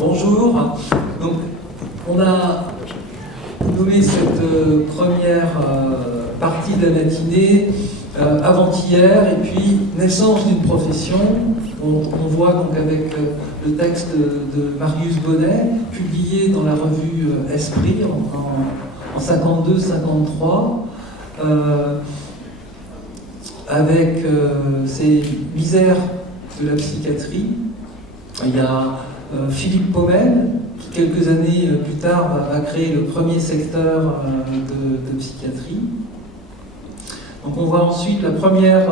Bonjour. Donc, on a nommé cette première partie de la matinée avant-hier, et puis naissance d'une profession. On voit donc avec le texte de Marius Bonnet, publié dans la revue Esprit en 52-53, avec ces misères de la psychiatrie. Il y a Philippe Paumel, qui quelques années plus tard va créer le premier secteur de psychiatrie. Donc on voit ensuite la première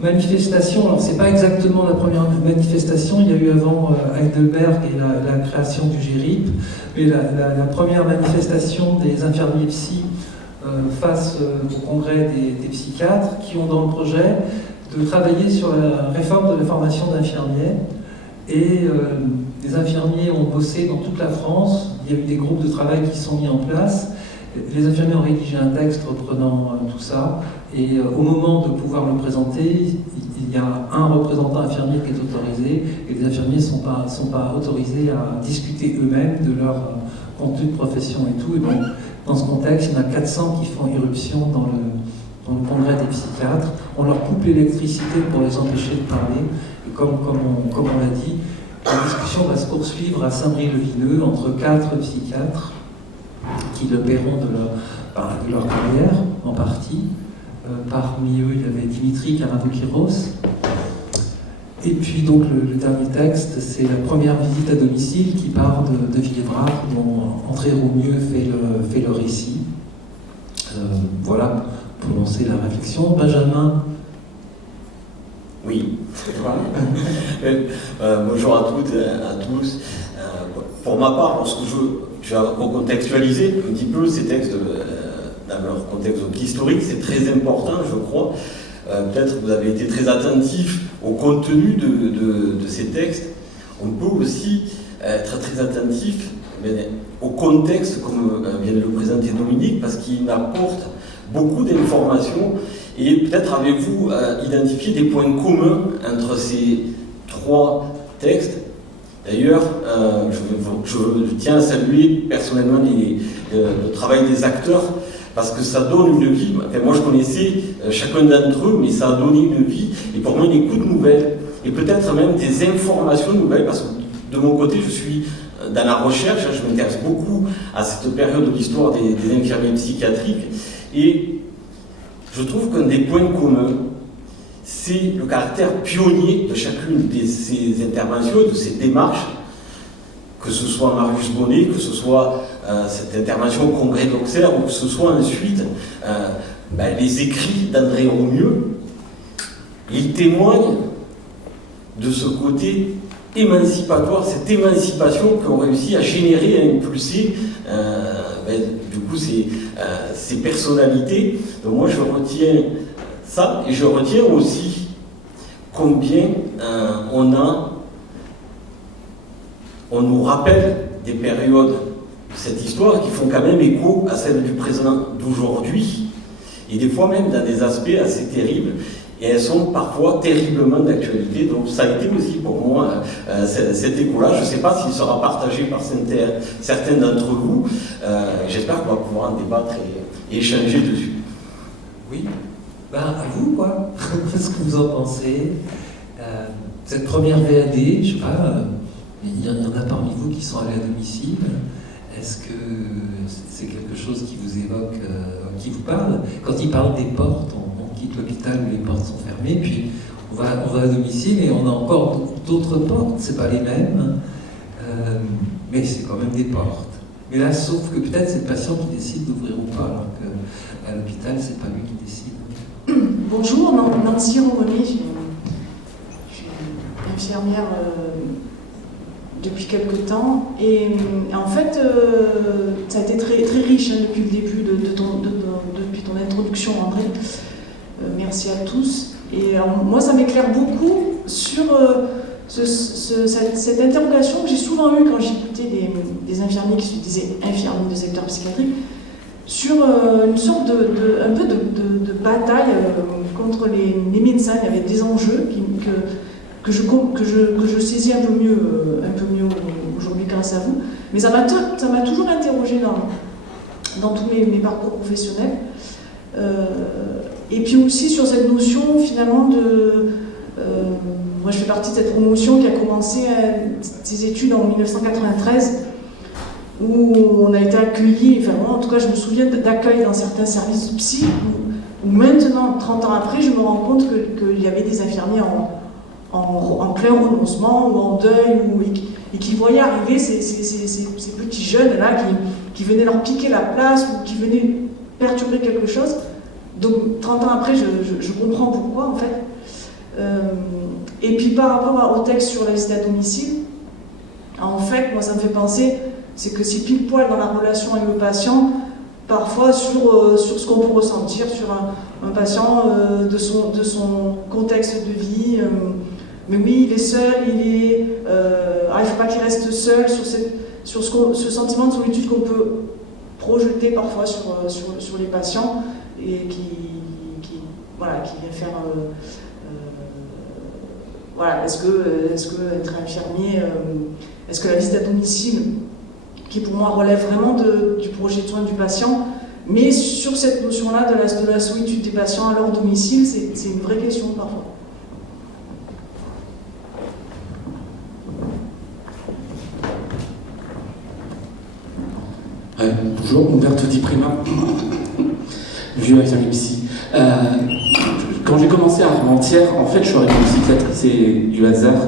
manifestation. Alors c'est pas exactement la première manifestation, il y a eu avant Heidelberg et la création du GERIP, mais la première manifestation des infirmiers psy face au congrès des psychiatres, qui ont dans le projet de travailler sur la réforme de la formation d'infirmiers. Et les infirmiers ont bossé dans toute la France. Il y a eu des groupes de travail qui sont mis en place. Les infirmiers ont rédigé un texte reprenant tout ça. Et au moment de pouvoir le présenter, il y a un représentant infirmier qui est autorisé, et les infirmiers ne sont pas autorisés à discuter eux-mêmes de leur contenu de profession et tout. Et donc, dans ce contexte, il y en a 400 qui font irruption dans le congrès des psychiatres. On leur coupe l'électricité pour les empêcher de parler. Et comme on l'a dit, la discussion va se poursuivre à Saint-Brie-le-Vineux entre 4 psychiatres qui le paieront de leur carrière, en partie. Parmi eux, il y avait Dimitri Karamoukíros. Et puis donc le dernier texte, c'est la première visite à domicile qui part de Villevrac, dont André Roumieux fait le récit. Voilà, pour lancer la réflexion. Benjamin. Oui. Bonjour à toutes et à tous. Pour ma part, lorsque je vais recontextualiser un petit peu ces textes dans leur contexte historique, c'est très important, je crois. Peut-être que vous avez été très attentif au contenu de ces textes. On peut aussi être très attentif au contexte, comme vient de le présenter Dominique, parce qu'il apporte beaucoup d'informations. Et peut-être avez-vous identifié des points communs entre ces 3 textes. D'ailleurs, je tiens à saluer personnellement le travail des acteurs, parce que ça donne une vie. Enfin, moi, je connaissais chacun d'entre eux, mais ça a donné une vie, et pour moi, des coups de nouvelles, et peut-être même des informations nouvelles, parce que de mon côté, je suis dans la recherche, je m'intéresse beaucoup à cette période de l'histoire des infirmiers psychiatriques, et je trouve qu'un des points communs, c'est le caractère pionnier de chacune de ces interventions, de ces démarches, que ce soit Marius Bonnet, que ce soit cette intervention au congrès d'Auxerre, ou que ce soit ensuite les écrits d'André Roumieux. Ils témoignent de ce côté émancipatoire, cette émancipation qu'ont réussi à générer et à impulser du coup ces personnalités. Donc moi je retiens ça, et je retiens aussi combien on nous rappelle des périodes de cette histoire qui font quand même écho à celle du présent d'aujourd'hui, et des fois même dans des aspects assez terribles, et elles sont parfois terriblement d'actualité. Donc ça a été aussi pour moi cet écho-là. Je ne sais pas s'il sera partagé par certains d'entre vous. J'espère qu'on va pouvoir en débattre et échanger dessus. Oui, à vous, quoi. Qu'est-ce que vous en pensez? Cette première VAD, je ne sais pas, il y en a parmi vous qui sont allés à domicile. Est-ce que c'est quelque chose qui vous évoque, qui vous parle? Quand il parle des portes, on quitte l'hôpital où les portes sont fermées, puis on va à domicile et on a encore d'autres portes, c'est pas les mêmes, mais c'est quand même des portes. Mais là, sauf que peut-être c'est le patient qui décide d'ouvrir ou pas, alors qu'à l'hôpital, c'est pas lui qui décide. Bonjour, Nancy Romonnet, je suis infirmière depuis quelque temps, et en fait ça a été très, très riche depuis le début depuis ton introduction, André. Merci à tous. Et moi ça m'éclaire beaucoup sur cette interrogation que j'ai souvent eue quand j'écoutais des infirmiers qui se disaient infirmiers de secteur psychiatrique, sur une sorte un peu de bataille contre les médecins. Il y avait des enjeux que je saisis un peu mieux aujourd'hui grâce à vous. Mais ça m'a toujours interrogée dans tous mes parcours professionnels. Et puis aussi sur cette notion finalement de... moi je fais partie de cette promotion qui a commencé ses études en 1993, où on a été accueillis, enfin moi en tout cas je me souviens d'accueil dans certains services de psy, où maintenant, 30 ans après, je me rends compte qu'il y avait des infirmiers en plein renoncement ou en deuil, et qui voyaient arriver ces petits jeunes là qui venaient leur piquer la place ou qui venaient perturber quelque chose. Donc 30 ans après, je comprends pourquoi en fait. Et puis par rapport au texte sur la visite à domicile, en fait, moi ça me fait penser, c'est que c'est pile poil dans la relation avec le patient, parfois sur ce qu'on peut ressentir sur un patient de son contexte de vie. Mais oui, il est seul, il ne faut pas qu'il reste seul sur ce sentiment de solitude qu'on peut projeter parfois sur les patients et qui vient faire... voilà, est-ce que être infirmier, est-ce que la visite à domicile, qui pour moi relève vraiment du projet de soins du patient, mais sur cette notion-là de la solitude des patients à leur domicile, c'est une vraie question parfois. Bonjour, Umberto Di Prima, vieux infirmier psy. Quand j'ai commencé à Armentières, en fait, je suis arrivé en psychiatrie, c'est du hasard,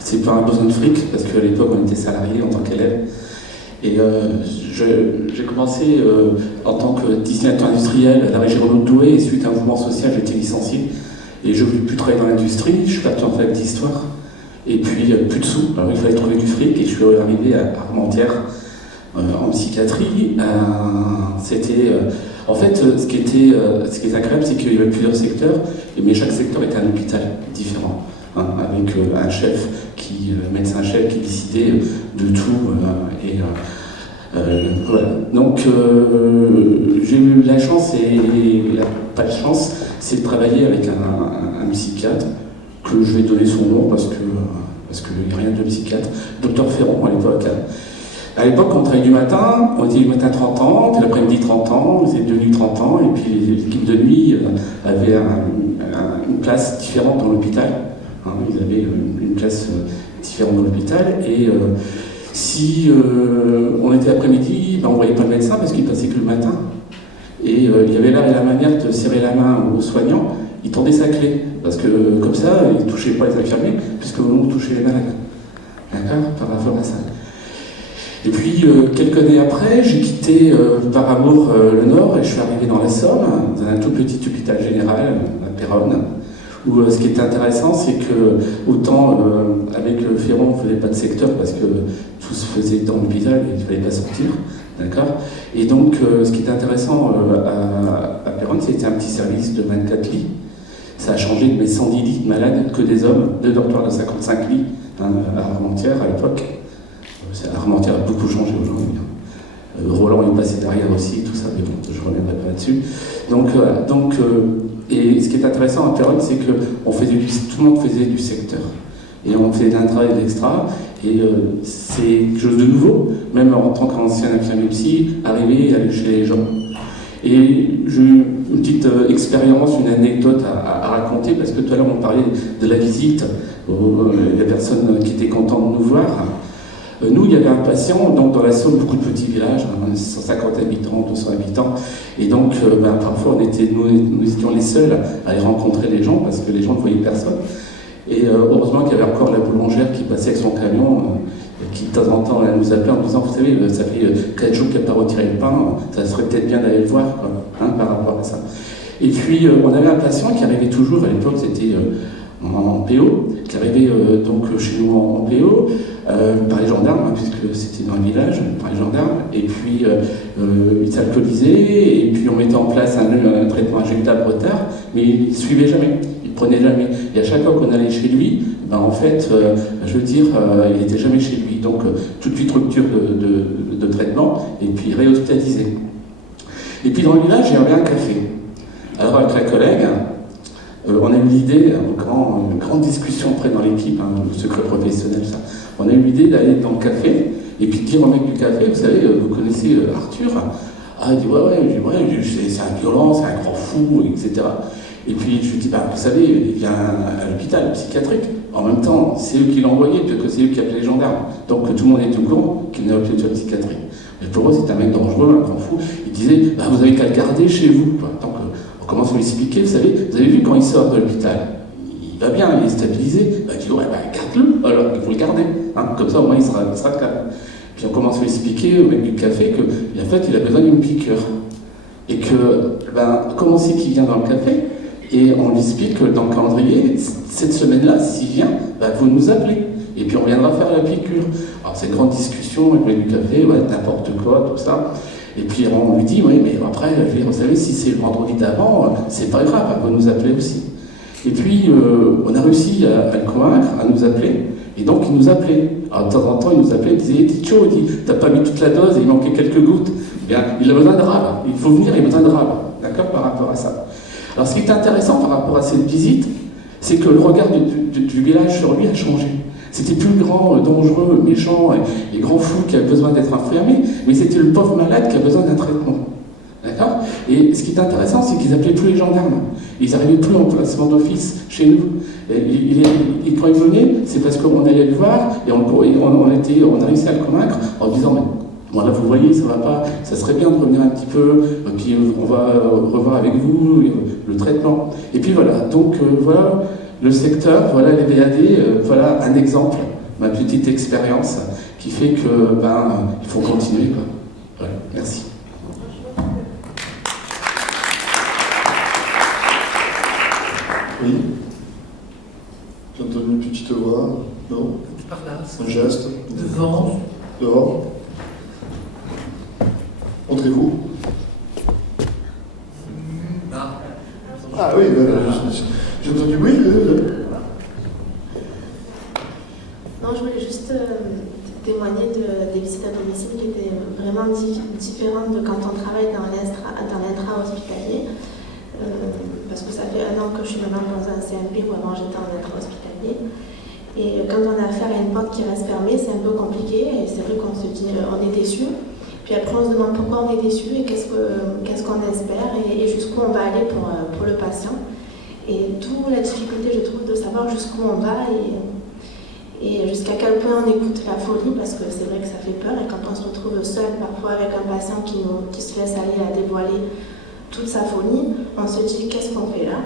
c'est pas un besoin de fric, parce qu'à l'époque, on était salariés en tant qu'élève. Et j'ai commencé en tant que dessinateur industriel à la région de Douai, et suite à un mouvement social, j'ai été licencié. Et je ne voulais plus travailler dans l'industrie, je suis parti en fac d'histoire, et puis plus de sous, alors il fallait trouver du fric, et je suis arrivé à Armentières en psychiatrie. C'était... en fait, ce qui était agréable, c'est qu'il y avait plusieurs secteurs, mais chaque secteur était un hôpital différent, hein, avec un chef, médecin-chef qui décidait de tout. Voilà. Donc, j'ai eu la chance et pas de chance, c'est de travailler avec un psychiatre, que je vais donner son nom parce qu'il n'y a rien de psychiatre, Dr Ferron à l'époque. À l'époque, on travaillait du matin, on était du matin 30 ans, puis l'après-midi 30 ans, on était devenu 30 ans, et puis l'équipe de nuit avait une place différente dans l'hôpital. Hein, ils avaient une place différente dans l'hôpital, et si on était l'après-midi, on ne voyait pas le médecin parce qu'il passait que le matin. Et il y avait là la manière de serrer la main aux soignants, il tendait sa clé, parce que comme ça, il ne touchait pas les infirmiers, puisque on touchait les malades. D'accord ? Par rapport à ça. Et puis, quelques années après, j'ai quitté par amour le Nord et je suis arrivé dans la Somme, dans un tout petit hôpital général, à Péronne, où ce qui est intéressant, c'est que autant avec le Ferron, on ne faisait pas de secteur parce que tout se faisait dans l'hôpital et il ne fallait pas sortir, d'accord ? Et donc, ce qui est intéressant à Péronne, c'était un petit service de 24 lits. Ça a changé de mes 110 lits de malades que des hommes, 2 dortoirs de 55 lits à Armentières à l'époque. Armentières a beaucoup changé aujourd'hui. Roland est passé derrière aussi, tout ça, mais bon, je ne reviendrai pas là-dessus. Donc, et ce qui est intéressant à Péronne, c'est que tout le monde faisait du secteur. Et on faisait un travail d'extra, et c'est quelque chose de nouveau, même en tant qu'ancien infirmier psy, arriver à aller chez les gens. Et j'ai eu une petite expérience, une anecdote à raconter, parce que tout à l'heure on parlait de la visite, les personnes qui étaient contentes de nous voir. Nous, il y avait un patient, donc dans la Somme, beaucoup de petits villages, 150 habitants, 200 habitants, et donc parfois nous étions les seuls à aller rencontrer les gens, parce que les gens ne voyaient personne. Et heureusement qu'il y avait encore la boulangère qui passait avec son camion, qui de temps en temps elle nous appelait en disant, vous savez, ça fait 4 jours qu'elle n'a pas retiré le pain, ça serait peut-être bien d'aller le voir, quoi, hein, par rapport à ça. Et puis on avait un patient qui arrivait toujours, à l'époque c'était en PO, qui arrivait donc chez nous en PO, par les gendarmes, hein, puisque c'était dans le village, par les gendarmes, et puis il s'alcoolisait, et puis on mettait en place un traitement injectable retard, mais il ne suivait jamais, il ne prenait jamais. Et à chaque fois qu'on allait chez lui, en fait, je veux dire, il n'était jamais chez lui. Donc tout de suite rupture de traitement, et puis réhospitalisé. Et puis dans le village, il y avait un café. Alors avec la collègue, on a eu l'idée, une grande discussion après dans l'équipe, le secret professionnel, ça. On a eu l'idée d'aller dans le café Et puis dire au mec du café, vous savez, vous connaissez Arthur, ah, il dit ouais, c'est un violent, c'est un grand fou, etc. Et puis je lui dis, bah, vous savez, il vient à l'hôpital psychiatrique. En même temps, c'est eux qui l'ont envoyé, puisque c'est eux qui appelaient les gendarmes. Donc tout le monde est au courant qu'il n'a pas pu être psychiatrique. Mais pour eux, c'est un mec dangereux, un grand fou. Il disait, bah, vous avez qu'à le garder chez vous. Donc on commence à lui expliquer, vous savez, vous avez vu quand il sort de l'hôpital, il va bien, il est stabilisé. Bah, il dit, ouais, bah, garde-le, alors il faut le garder. Hein, comme ça, au moins, il sera calme. Puis on commence à lui expliquer au mec du café qu'en fait, il a besoin d'une piqûre. Et que, ben, comment c'est qu'il vient dans le café? Et on lui explique que dans le calendrier, cette semaine-là, s'il vient, ben, vous nous appelez. Et puis on viendra faire la piqûre. Alors c'est une grande discussion avec le mec du café, ouais, n'importe quoi, tout ça. Et puis on lui dit, oui, mais après, vous savez, si c'est le vendredi d'avant, c'est pas grave, vous nous appelez aussi. Et puis on a réussi à le convaincre, à nous appeler. Et donc il nous appelait. Alors de temps en temps, il nous appelait, il disait, Ticho, il dit, t'as pas mis toute la dose, il manquait quelques gouttes. Eh bien, il a besoin de rab. Il faut venir, il a besoin de rab. D'accord, par rapport à ça. Alors ce qui est intéressant par rapport à cette visite, c'est que le regard du village sur lui a changé. C'était plus le grand, dangereux, méchant et grand fou qui avait besoin d'être enfermé, mais c'était le pauvre malade qui a besoin d'un traitement. D'accord? Et ce qui est intéressant, c'est qu'ils appelaient plus les gendarmes. Ils n'arrivaient plus en placement d'office chez nous. Et quand ils venaient, c'est parce qu'on allait le voir et on a réussi à le convaincre en disant, mais bon, là, vous voyez, ça va pas, ça serait bien de revenir un petit peu, et puis on va revoir avec vous le traitement. Et puis voilà, donc voilà le secteur, voilà les BAD, voilà un exemple, ma petite expérience qui fait que, il faut continuer, quoi. Voilà, merci. Oui. J'ai entendu une petite voix. Non. Par là. Un geste. Devant. Dehors. Montrez-vous. Ah oui, j'ai entendu oui. Non, je voulais juste témoigner des visites à domicile qui étaient vraiment différentes de quand on travaille dans l'intra-hospitalier. Parce que ça fait 1 an que je suis maintenant dans un CMP où avant j'étais en intra-hospitalier. Et quand on a affaire à une porte qui reste fermée, c'est un peu compliqué et c'est vrai qu'on se dit on est déçu. Puis après on se demande pourquoi on est déçu et qu'est-ce qu'on espère et jusqu'où on va aller pour le patient. Et toute la difficulté, je trouve, de savoir jusqu'où on va et jusqu'à quel point on écoute la folie, parce que c'est vrai que ça fait peur et quand on se retrouve seul parfois avec un patient qui se laisse aller à dévoiler toute sa folie, on se dit qu'est-ce qu'on fait là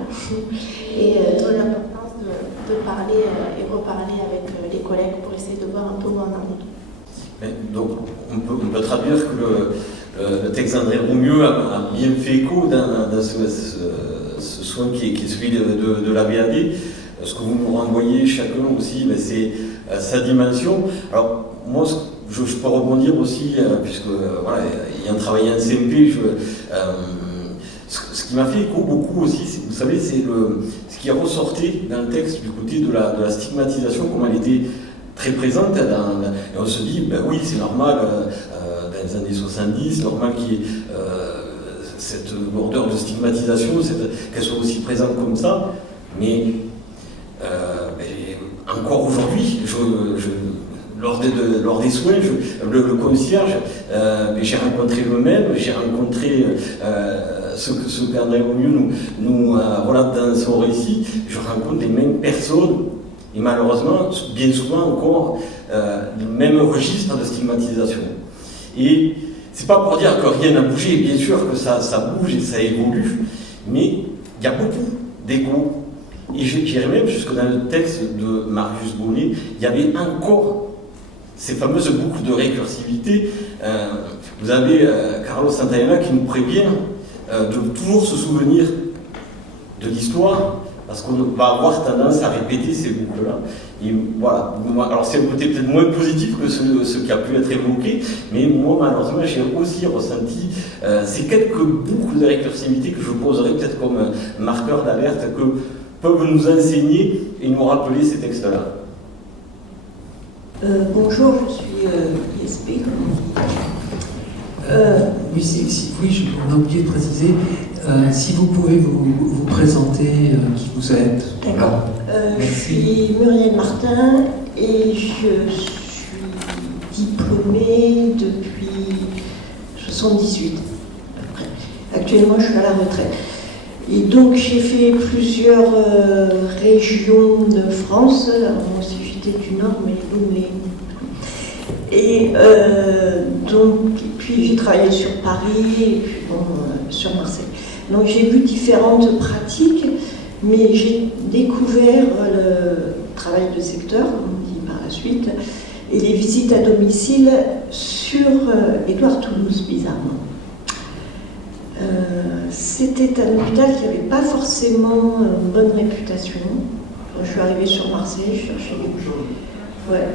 et d'où l'importance de parler et reparler avec les collègues pour essayer de voir un peu où on en est. Mais donc on peut traduire que le texte d'André Roumieux a bien fait écho dans ce soin qui est celui de la BAD. Ce que vous nous renvoyez chacun aussi, c'est sa dimension. Alors moi, je peux rebondir aussi, puisque voilà, ayant travaillé en CMP, ce qui m'a fait écho beaucoup aussi, vous savez, c'est ce qui est ressorti dans le texte du côté de la stigmatisation, comment elle était très présente. Et on se dit, ben oui, c'est normal, dans les années 70, c'est normal qu'il y ait cette lourdeur de stigmatisation, qu'elle soit aussi présente comme ça. Mais encore aujourd'hui, lors des soins, le concierge, j'ai rencontré le même, j'ai rencontré ce qu'André Roumieux nous relate dans son récit, je rencontre les mêmes personnes, et malheureusement, bien souvent encore, le même registre de stigmatisation. Et c'est pas pour dire que rien n'a bougé, bien sûr que ça bouge et ça évolue, mais il y a beaucoup d'ego. Et j'irais même jusque dans le texte de Marius Bonnet, il y avait encore ces fameuses boucles de récursivité. Vous avez Carlos Santayana qui nous prévient de toujours se souvenir de l'histoire, parce qu'on va avoir tendance à répéter ces boucles-là. Et voilà. Alors c'est un côté peut-être moins positif que ce qui a pu être évoqué, mais moi malheureusement j'ai aussi ressenti ces quelques boucles de récursivité que je poserais peut-être comme marqueur d'alerte que peuvent nous enseigner et nous rappeler ces textes-là. Bonjour, je suis ISP. Oui, on a oublié de préciser, si vous pouvez vous présenter qui vous êtes. D'accord. Je suis Muriel Martin et je suis diplômée diplômée depuis 78. Actuellement, je suis à la retraite. Et donc, j'ai fait plusieurs régions de France. Moi aussi, j'étais du Nord, mais et puis j'ai travaillé sur Paris et puis sur Marseille. Donc j'ai vu différentes pratiques, mais j'ai découvert le travail de secteur, comme on dit par la suite, et les visites à domicile sur Édouard Toulouse, bizarrement. C'était un hôpital qui n'avait pas forcément une bonne réputation. Quand je suis arrivée sur Marseille, je cherchais quelque chose. Ouais.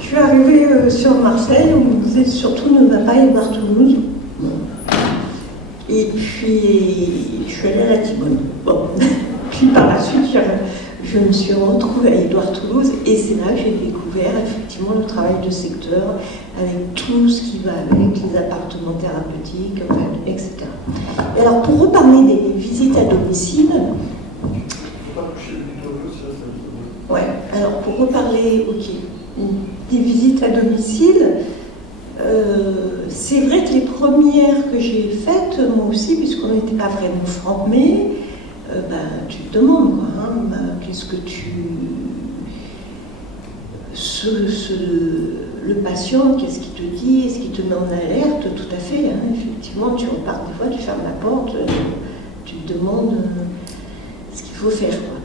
Je suis arrivée sur Marseille, on me disait surtout ne va pas à Édouard Toulouse. Et puis je suis allée à la Timone. Bon. Puis par la suite, je me suis retrouvée à Édouard Toulouse et c'est là que j'ai découvert effectivement le travail de secteur avec tout ce qui va avec les appartements thérapeutiques, enfin, etc. Et alors pour reparler des visites à domicile, ouais, alors pour reparler, des visites à domicile, c'est vrai que les premières que j'ai faites, moi aussi, puisqu'on n'était pas vraiment formés, tu te demandes, quoi, hein, qu'est-ce que tu... le patient, qu'est-ce qu'il te dit, est-ce qu'il te met en alerte? Tout à fait, hein, effectivement, tu repars des fois, tu fermes la porte, tu te demandes ce qu'il faut faire, quoi.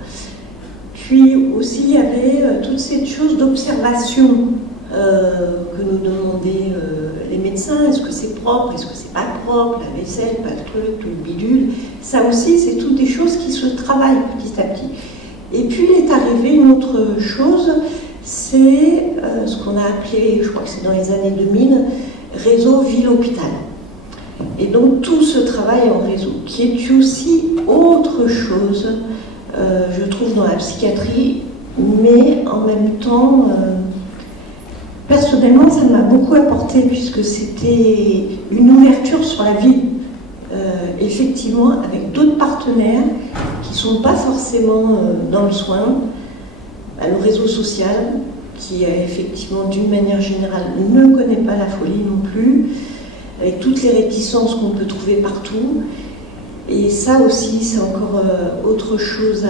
Puis aussi, il y avait toute cette chose d'observation que nous demandaient les médecins. Est-ce que c'est propre? Est-ce que c'est pas propre? La vaisselle, pas le truc, tout le bidule. Ça aussi, c'est toutes des choses qui se travaillent petit à petit. Et puis, il est arrivé une autre chose, c'est ce qu'on a appelé, je crois que c'est dans les années 2000, réseau ville-hôpital. Et donc, tout ce travail en réseau, qui est aussi autre chose, je trouve, dans la psychiatrie, mais en même temps, personnellement, ça m'a beaucoup apporté, puisque c'était une ouverture sur la vie, effectivement, avec d'autres partenaires qui ne sont pas forcément dans le soin, le réseau social, qui effectivement, d'une manière générale, ne connaît pas la folie non plus, avec toutes les réticences qu'on peut trouver partout. Et ça aussi, c'est encore autre chose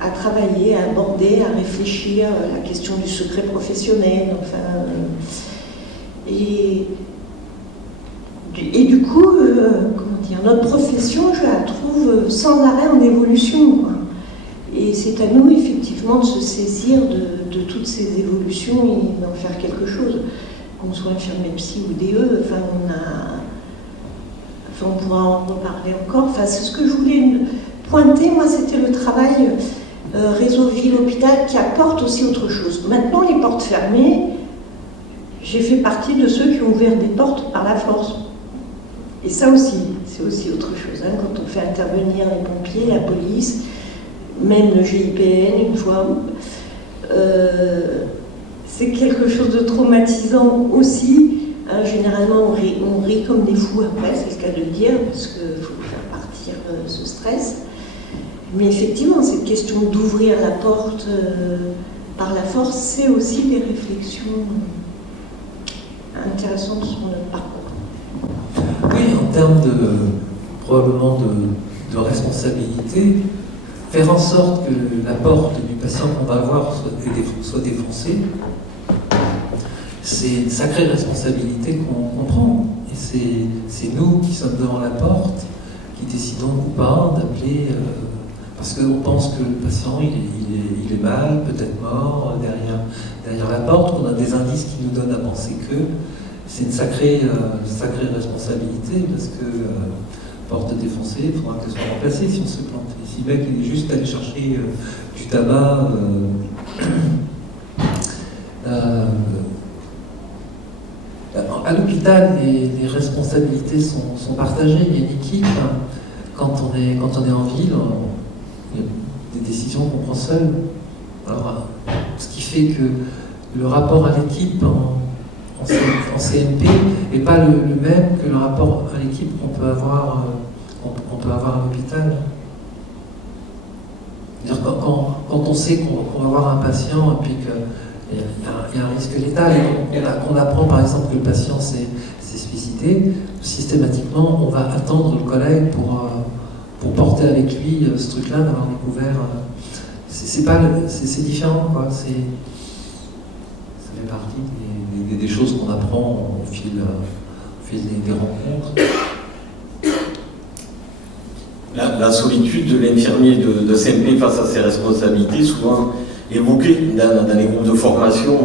à travailler, à aborder, à réfléchir, la question du secret professionnel, enfin... et du coup, comment dire, notre profession, je la trouve sans arrêt en évolution, quoi. Et c'est à nous, effectivement, de se saisir de toutes ces évolutions et d'en faire quelque chose. Qu'on soit infirmier psy ou DE, enfin, on pourra en reparler encore. Enfin, c'est ce que je voulais pointer, moi, c'était le travail réseau ville-hôpital qui apporte aussi autre chose. Maintenant, les portes fermées, j'ai fait partie de ceux qui ont ouvert des portes par la force. Et ça aussi, c'est aussi autre chose. Hein, quand on fait intervenir les pompiers, la police, même le GIPN une fois, c'est quelque chose de traumatisant aussi. Hein, généralement, on rit comme des fous après, c'est le cas de le dire, parce qu'il faut faire partir ce stress. Mais effectivement, cette question d'ouvrir la porte par la force, c'est aussi des réflexions intéressantes sur notre parcours. Oui, en termes probablement de responsabilité, faire en sorte que la porte du patient qu'on va voir soit défoncée, c'est une sacrée responsabilité qu'on prend. Et c'est nous qui sommes devant la porte, qui décidons ou pas d'appeler, parce qu'on pense que le patient il est mal, peut-être mort, derrière la porte, qu'on a des indices qui nous donnent à penser que c'est une sacrée responsabilité, parce que porte défoncée, il faudra qu'elle soit remplacée si on se plante. Et si le mec il est juste allé chercher du tabac, à l'hôpital, les responsabilités sont partagées. Il y a une équipe. Quand on est en ville, il y a des décisions qu'on prend seul. Alors, ce qui fait que le rapport à l'équipe en CMP n'est pas le même que le rapport à l'équipe qu'on peut avoir à l'hôpital. Quand on sait qu'on va voir un patient et puis il y a un risque létal. On apprend par exemple que le patient s'est suicidé, systématiquement on va attendre le collègue pour porter avec lui ce truc-là, d'avoir découvert. C'est différent, quoi. Ça fait partie des choses qu'on apprend au fil des rencontres. La solitude de l'infirmier de CMP face à ses responsabilités, souvent évoquée dans les groupes de formation.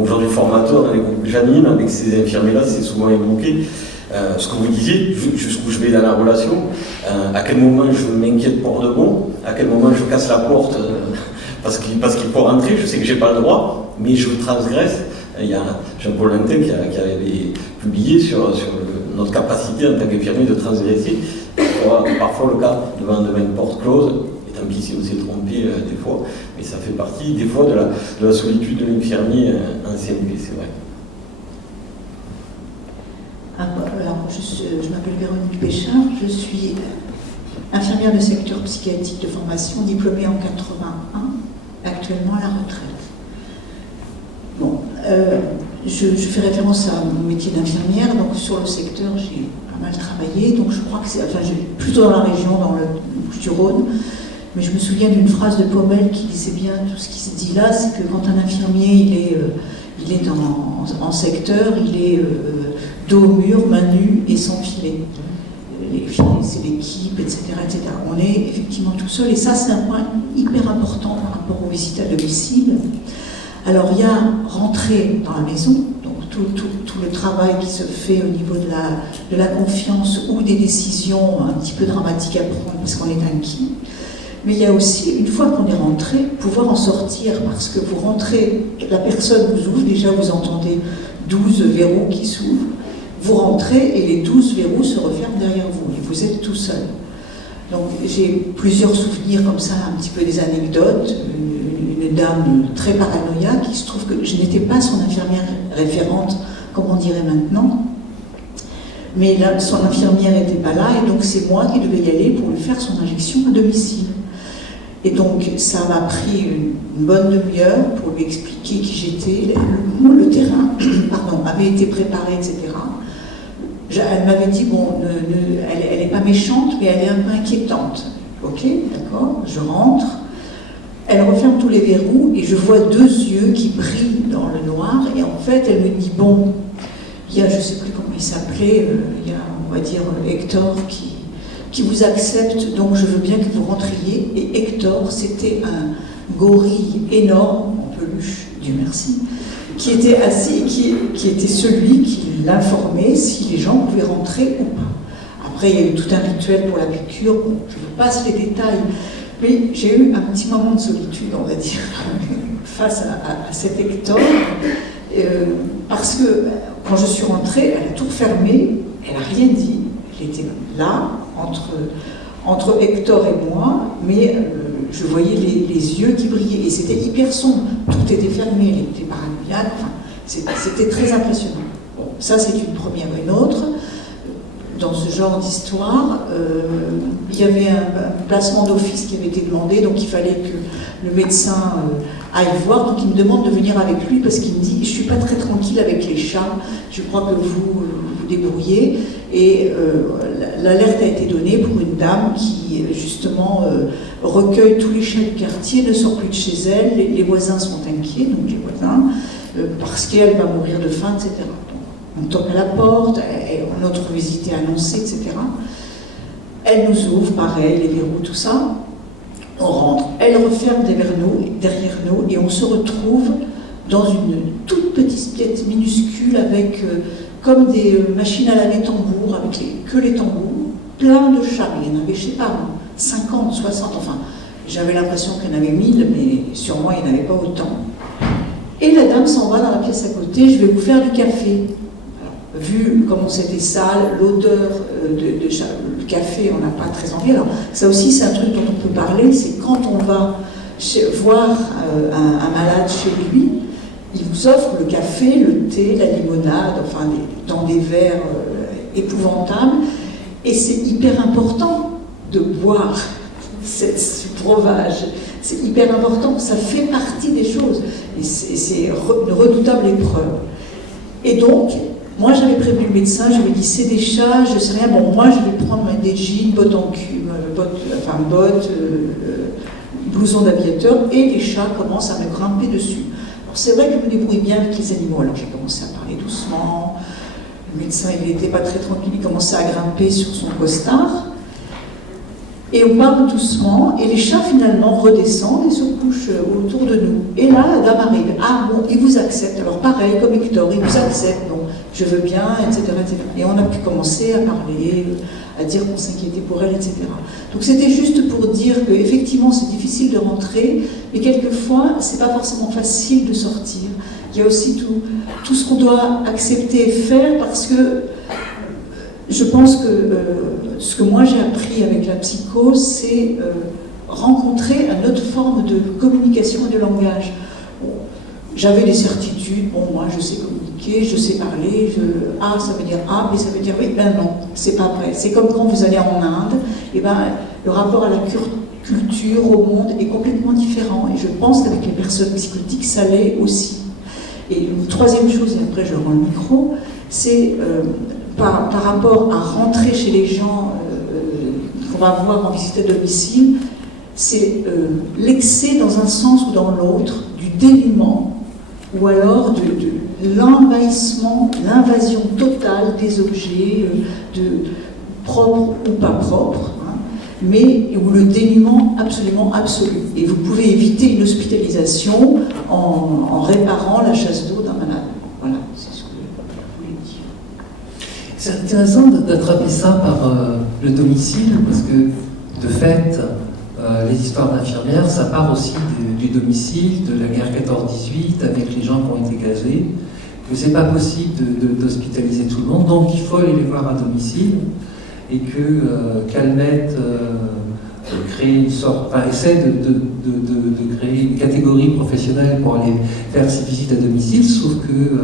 Aujourd'hui, formateur dans les groupes Janine, avec ces infirmiers-là, c'est souvent évoqué. Ce que vous disiez, jusqu'où je vais dans la relation, à quel moment je m'inquiète pour de bon, à quel moment je casse la porte parce qu'il faut rentrer, je sais que j'ai pas le droit, mais je transgresse. Il y a Jean-Paul Lintin qui avait publié sur notre capacité en tant qu'infirmier de transgresser parfois le cas devant une porte close, et tant pis si on s'est trompé des fois, mais ça fait partie des fois de la solitude de l'infirmier en CMP, c'est vrai. Alors, je m'appelle Véronique Péchard, je suis infirmière de secteur psychiatrique de formation, diplômée en 81, actuellement à la retraite. Bon, je fais référence à mon métier d'infirmière, donc sur le secteur j'ai pas mal travaillé, donc je crois que c'est, enfin, plutôt dans la région, dans le Bouches-du-Rhône, mais je me souviens d'une phrase de Paumel qui disait bien tout ce qui se dit là, c'est que quand un infirmier il est en secteur, il est dos au mur, main nue et sans filet. Les filets, c'est l'équipe, etc., etc. On est effectivement tout seul, et ça c'est un point hyper important par rapport aux visites à domicile. Alors il y a rentrer dans la maison, donc tout le travail qui se fait au niveau de la confiance ou des décisions un petit peu dramatiques à prendre parce qu'on est inquiet. Mais il y a aussi, une fois qu'on est rentré, pouvoir en sortir, parce que vous rentrez, la personne vous ouvre, déjà vous entendez 12 verrous qui s'ouvrent, vous rentrez et les 12 verrous se referment derrière vous, et vous êtes tout seul. Donc j'ai plusieurs souvenirs comme ça, un petit peu des anecdotes. Une dame très paranoïaque, il se trouve que je n'étais pas son infirmière référente, comme on dirait maintenant, mais là, son infirmière n'était pas là, et donc c'est moi qui devais y aller pour lui faire son injection à domicile. Et donc ça m'a pris une bonne demi-heure pour lui expliquer qui j'étais, le terrain avait été préparé, etc. Elle m'avait dit, bon, elle n'est pas méchante, mais elle est un peu inquiétante. Ok, d'accord, je rentre. Elle referme tous les verrous et je vois 2 yeux qui brillent dans le noir. Et en fait, elle me dit, bon, il y a, je ne sais plus comment il s'appelait, il y a, on va dire, Hector qui vous accepte, donc je veux bien que vous rentriez. Et Hector, c'était un gorille énorme, en peluche, Dieu merci, qui était assis, qui était celui qui l'informait si les gens pouvaient rentrer ou pas. Après, il y a eu tout un rituel pour la piqûre, bon, je vous passe les détails. Mais j'ai eu un petit moment de solitude, on va dire, face à cet Hector, parce que quand je suis rentrée, elle a tout fermé, elle n'a rien dit, elle était là, entre Hector et moi, mais je voyais les yeux qui brillaient, et c'était hyper sombre, tout était fermé, elle était paranoïaque, enfin, c'était très impressionnant. Bon, ça c'est une première. Une autre, dans ce genre d'histoire, il y avait un placement d'office qui avait été demandé, donc il fallait que le médecin aille voir, donc il me demande de venir avec lui parce qu'il me dit « je ne suis pas très tranquille avec les chats, je crois que vous vous débrouillez ». Et l'alerte a été donnée pour une dame qui justement recueille tous les chats du quartier, ne sort plus de chez elle, les voisins sont inquiets, donc les voisins, parce qu'elle va mourir de faim, etc. On toque à la porte, notre visite est annoncée, etc. Elle nous ouvre, pareil, les verrous, tout ça. On rentre, elle referme derrière nous, et on se retrouve dans une toute petite pièce minuscule avec, comme des machines à laver tambour, avec que les tambours, plein de chats. Il y en avait, je ne sais pas, 50, 60, enfin, j'avais l'impression qu'il y en avait 1000, mais sur moi, il n'y en avait pas autant. Et la dame s'en va dans la pièce à côté, je vais vous faire du café. Vu comment c'était sale, l'odeur de café, on n'a pas très envie. Alors ça aussi c'est un truc dont on peut parler, c'est quand on va voir un malade chez lui, il vous offre le café, le thé, la limonade, enfin dans des verres épouvantables, et c'est hyper important de boire ce breuvage. C'est hyper important, ça fait partie des choses. Et c'est une redoutable épreuve. Et donc, moi j'avais prévenu le médecin, je lui ai dit c'est des chats, je sais rien, bon moi je vais prendre des jeans, bottes en cul, blouson d'aviateur, et les chats commencent à me grimper dessus. Alors c'est vrai que je me débrouille bien avec les animaux, alors j'ai commencé à parler doucement, le médecin il n'était pas très tranquille, il commençait à grimper sur son costard, et on parle doucement, et les chats finalement redescendent et se couchent autour de nous. Et là, la dame arrive, ah bon, il vous accepte, alors pareil, comme Hector, il vous accepte, non, je veux bien, etc., etc. Et on a pu commencer à parler, à dire qu'on s'inquiétait pour elle, etc. Donc c'était juste pour dire qu'effectivement c'est difficile de rentrer, mais quelquefois c'est pas forcément facile de sortir. Il y a aussi tout ce qu'on doit accepter et faire, parce que je pense que ce que moi j'ai appris avec la psycho, c'est rencontrer une autre forme de communication et de langage. Bon, j'avais des certitudes, bon moi je sais communiquer, je sais parler, A ça veut dire A, B ça veut dire oui, ben non, c'est pas vrai. C'est comme quand vous allez en Inde, et ben le rapport à la culture, au monde est complètement différent, et je pense qu'avec les personnes psychotiques ça l'est aussi. Et une troisième chose, et après je rends le micro, c'est par rapport à rentrer chez les gens qu'on va voir en visite à domicile, c'est l'excès dans un sens ou dans l'autre du dénuement, ou alors de l'envahissement, l'invasion totale des objets, propres ou pas propres, hein, mais où le dénuement absolument absolu. Et vous pouvez éviter une hospitalisation en réparant la chasse d'eau d'un malade. Voilà, c'est ce que je voulais dire. C'est intéressant d'attraper ça par le domicile, parce que de fait, les histoires d'infirmières, ça part aussi du domicile, de la guerre 14-18, avec les gens qui ont été gazés, que c'est pas possible d'hospitaliser tout le monde, donc il faut aller les voir à domicile, et que Calmette crée une sorte, enfin, essaie de créer une catégorie professionnelle pour aller faire ces visites à domicile, sauf que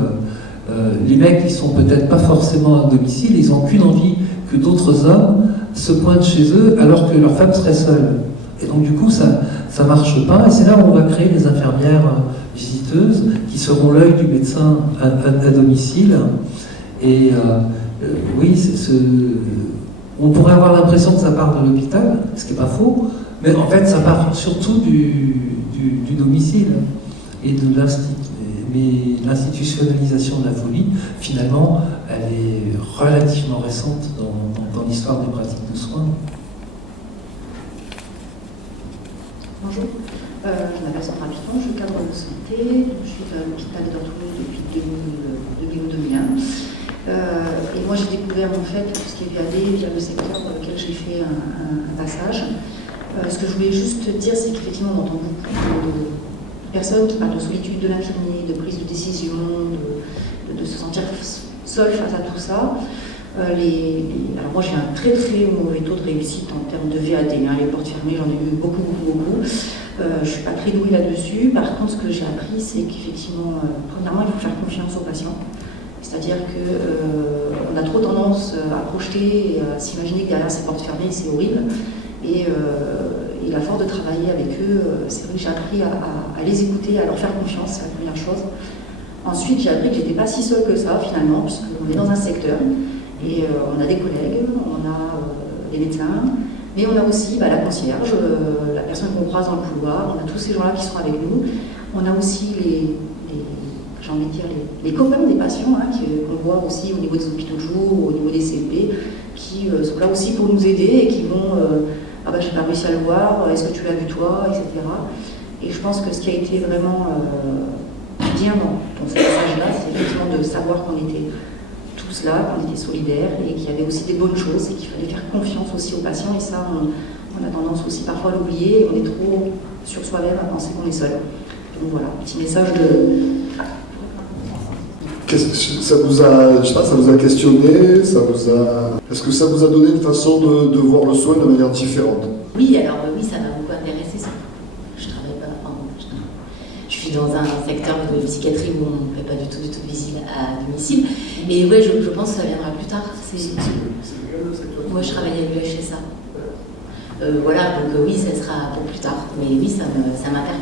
les mecs, ils sont peut-être pas forcément à domicile, ils n'ont qu'une envie que d'autres hommes se pointent chez eux alors que leur femme serait seule. Et donc du coup, ça marche pas, et c'est là où on va créer les infirmières visiteuses qui seront l'œil du médecin à domicile. Et oui, on pourrait avoir l'impression que ça part de l'hôpital, ce qui n'est pas faux, mais en fait ça part surtout du domicile et de l'institutionnalisation de la folie, finalement, elle est relativement récente dans l'histoire des pratiques de soins. Bonjour, je m'appelle Sandra Piton, je suis cadre de santé, je suis à l'hôpital de Toulouse depuis 2000 ou 2001. Et moi j'ai découvert en fait tout ce qui est VAD via le secteur dans lequel j'ai fait un passage. Ce que je voulais juste dire, c'est qu'effectivement on entend beaucoup de personnes qui parlent de solitude de l'infirmier, de prise de décision, de se sentir seul face à tout ça. Alors moi j'ai un très très mauvais taux de réussite en termes de VAD, hein. Les portes fermées j'en ai eu beaucoup. Je ne suis pas très douée là-dessus. Par contre ce que j'ai appris c'est qu'effectivement, premièrement il faut faire confiance aux patients. C'est-à-dire qu'on a trop tendance à projeter et à s'imaginer que derrière ces portes fermées c'est horrible. Et à force de travailler avec eux, c'est vrai que j'ai appris à les écouter, à leur faire confiance, c'est la première chose. Ensuite j'ai appris que j'étais pas si seule que ça finalement, puisqu'on est dans un secteur. Et on a des collègues, on a des médecins, mais on a aussi la concierge, la personne qu'on croise dans le couloir, on a tous ces gens-là qui sont avec nous. On a aussi j'ai envie de dire, les copains des patients, hein, qu'on voit aussi au niveau des hôpitaux de jour, au niveau des CP, qui sont là aussi pour nous aider et qui vont ah ben j'ai pas réussi à le voir, est-ce que tu l'as vu toi, etc. Et je pense que ce qui a été vraiment bien dans ce passage-là, c'est effectivement de savoir qu'on était tous là, qu'on était solidaires et qu'il y avait aussi des bonnes choses et qu'il fallait faire confiance aussi aux patients. Et ça, on a tendance aussi parfois à l'oublier et on est trop sur soi-même à penser qu'on est seul. Donc voilà, petit message de... Ça vous a, je sais pas, ça vous a questionné, est-ce que ça vous a donné une façon de voir le soin de manière différente? Oui, alors oui, ça m'a beaucoup intéressé. Je travaille pas, je suis dans un secteur de psychiatrie où on ne fait pas du tout de visite à domicile. Mais ouais, je pense que ça viendra plus tard. Moi, je travaille à l'UHSA. Voilà, donc oui, ça sera pour plus tard. Mais oui, ça m'interpelle.